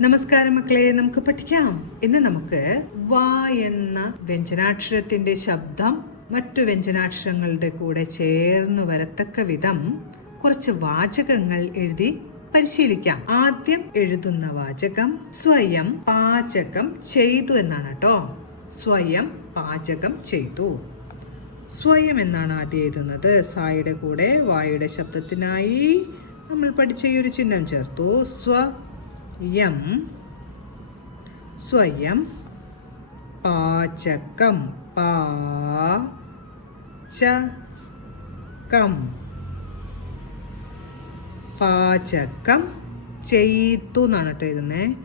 നമസ്കാരം മക്കളെ, നമുക്ക് പഠിക്കാം. ഇന്ന് നമുക്ക് വ എന്ന വ്യഞ്ജനാക്ഷരത്തിന്റെ ശബ്ദം മറ്റു വ്യഞ്ജനാക്ഷരങ്ങളുടെ കൂടെ ചേർന്ന് വരത്തക്ക വിധം കുറച്ച് വാചകങ്ങൾ എഴുതി പരിശീലിക്കാം. ആദ്യം എഴുതുന്ന വാചകം സ്വയം പാചകം ചെയ്തു എന്നാണ് കേട്ടോ. സ്വയം പാചകം ചെയ്തു. സ്വയം എന്നാണ് ആദ്യം എഴുതുന്നത്. സായുടെ കൂടെ വായുടെ ശബ്ദത്തിനായി നമ്മൾ പഠിച്ച ഈ ഒരു ചിഹ്നം ചേർത്തു. സ്വയം സ്വയം പാചകം പാചകം പാചകം ചെയ്തു എന്നാണ് കേട്ടോ എഴുതുന്നത്.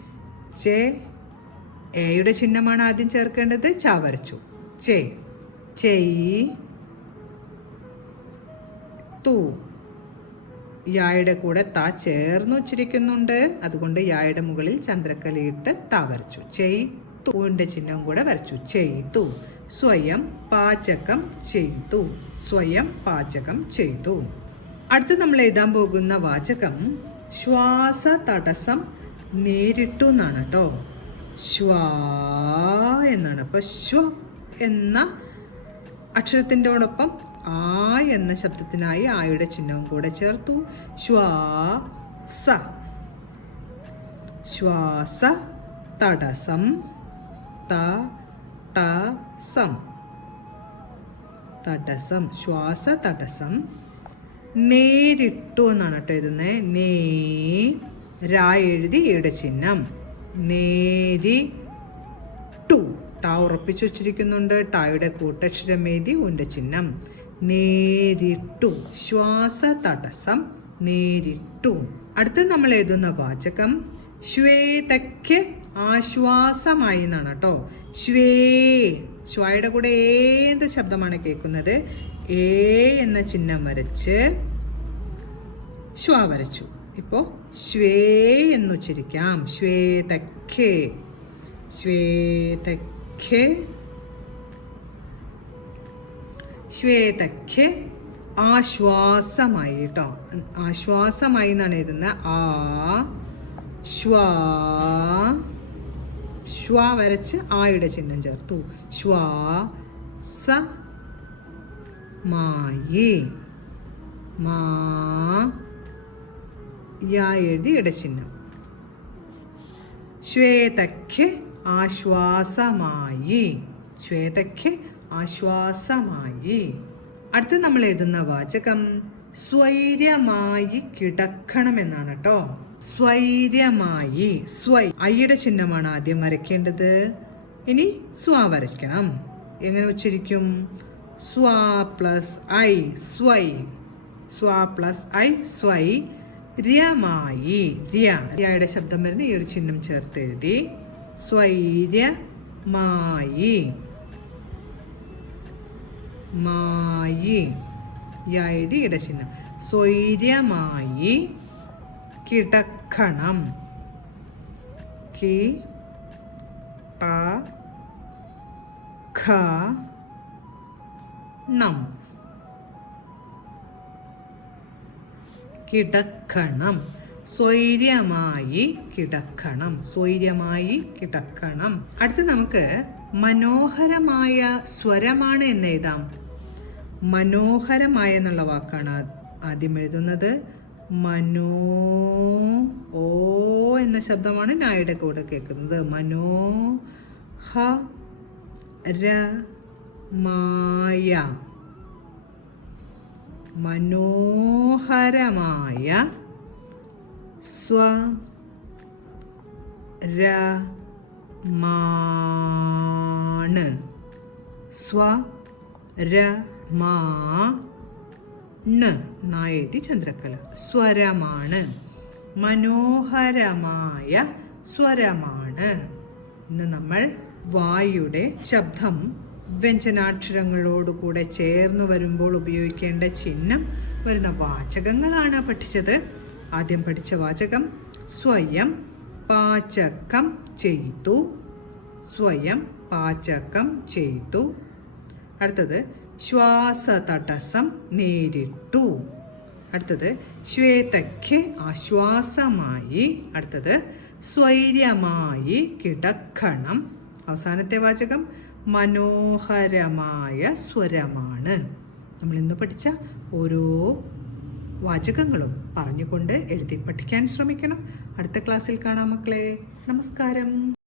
എയുടെ ചിഹ്നമാണ് ആദ്യം ചേർക്കേണ്ടത്. ച വരച്ചു. ചെയ്തു. യായുടെ കൂടെ ത ചേർന്ന് ഉച്ചരിക്കുന്നുണ്ട്. അതുകൊണ്ട് യായുടെ മുകളിൽ ചന്ദ്രക്കലയിട്ട് ത വരച്ചു. ചെയ്തുവിന്റെ ചിഹ്നം കൂടെ വരച്ചു. ചെയ്തു. സ്വയം പാചകം ചെയ്തു. സ്വയം പാചകം ചെയ്തു. അടുത്ത് നമ്മൾ എഴുതാൻ പോകുന്ന വാചകം ശ്വാസ തടസ്സം നേരിട്ടു എന്നാണ് കേട്ടോ. ശ്വാ എന്നാണ്. അപ്പൊ ശ്വ എന്ന അക്ഷരത്തിൻ്റെയോടൊപ്പം ആ എന്ന ശബ്ദത്തിനായി ആയുടെ ചിഹ്നവും കൂടെ ചേർത്തു. ശ്വാസ ശ്വാസ തടസ്സം തടസ്സം തടസ്സം ശ്വാസ തടസ്സം നേരിട്ടു എന്നാണ് കേട്ടോ എഴുതുന്നത്. രാ എഴുതി യുടെ ചിഹ്നം. നേരിട്ടു. ട ഉറപ്പിച്ചു വച്ചിരിക്കുന്നുണ്ട്. ടായുടെ കൂട്ടക്ഷരം എഴുതി ഉന്റെ ചിഹ്നം. നേരിട്ടു. ശ്വാസ തടസ്സം നേരിട്ടു. അടുത്ത് നമ്മൾ എഴുതുന്ന വാചകം ശ്വേതയ്ക്ക് ആശ്വാസമായി എന്നാണ് കേട്ടോ. ശ്വയുടെ കൂടെ ഏത് ശബ്ദമാണ് കേൾക്കുന്നത്? എ എന്ന ചിഹ്നം വരച്ച് ശ്വ വരച്ചു. ഇപ്പോ ശ്വേ എന്ന് ഉച്ചരിക്കാം. ശ്വേതയ്ക്ക് ശ്വേതയ്ക്ക് ശ്വേതയ്ക്ക് ആശ്വാസമായി കേട്ടോ. ആശ്വാസമായി എന്നാണ് എഴുതുന്നത്. ആ ശ്വ വരച്ച് ആയുടെ ചിഹ്നം ചേർത്തു. ശ്വാസ മായി യാ എഴുതി ഇടച്ചിഹ്നം. ശ്വേതയ്ക്ക് ആശ്വാസമായി. ശ്വേതയ്ക്ക് ആശ്വാസമായി. അടുത്ത് നമ്മൾ എഴുതുന്ന വാചകം സ്വൈര്യമായി കിടക്കണം എന്നാണ് കേട്ടോ. സ്വൈര്യമായി. ഐയുടെ ചിഹ്നമാണ് ആദ്യം വരയ്ക്കേണ്ടത്. ഇനി സ്വ വരയ്ക്കണം. എങ്ങനെ ഉച്ചരിക്കും? സ്വാ പ്ലസ് ഐ സ്വൈ. സ്വാ പ്ലസ് ഐ സ്വൈ. ര്യമായി. ര്യയുടെ ശബ്ദം വരുന്ന ഈ ഒരു ചിഹ്നം ചേർത്ത് എഴുതി. സ്വൈര്യമായി. മായി യായുടെ ഇടചിഹ്നം. സ്വൈര്യമായി കിടക്കണം. കിടക്കണം. സ്വൈര്യമായി കിടക്കണം. സ്വൈര്യമായി കിടക്കണം. അടുത്ത് നമുക്ക് മനോഹരമായ സ്വരമാണ് എന്ന് എഴുതാം. മനോഹരമായ എന്നുള്ള വാക്കാണ് ആദ്യം എഴുതുന്നത്. ഓ എന്ന ശബ്ദമാണ് നായുടെ കൂടെ കേൾക്കുന്നത്. മനോഹരമായ മനോഹരമായ സ്വരമാണ്. നായെഴുതി ചന്ദ്രക്കല. സ്വരമാണ്. മനോഹരമായ സ്വരമാണ്. ഇന്ന് നമ്മൾ വായുടെ ശബ്ദം വ്യഞ്ജനാക്ഷരങ്ങളോടുകൂടെ ചേർന്ന് വരുമ്പോൾ ഉപയോഗിക്കേണ്ട ചിഹ്നം വരുന്ന വാചകങ്ങളാണ് പഠിച്ചത്. ആദ്യം പഠിച്ച വാചകം സ്വയം പാചകം ചെയ്തു. സ്വയം പാചകം ചെയ്തു. അടുത്തത് ശ്വാസതടസ്സം നേരിട്ടു. അടുത്തത് ശ്വേതയ്ക്ക് ആശ്വാസമായി. അടുത്തത് സ്വൈര്യമായി കിടക്കണം. അവസാനത്തെ വാചകം മനോഹരമായ സ്വരമാണ്. നമ്മൾ ഇന്ന് പഠിച്ച ഓരോ വാചകങ്ങളും പറഞ്ഞുകൊണ്ട് എഴുതി പഠിക്കാൻ ശ്രമിക്കണം. അടുത്ത ക്ലാസ്സിൽ കാണാം മക്കളെ. നമസ്കാരം.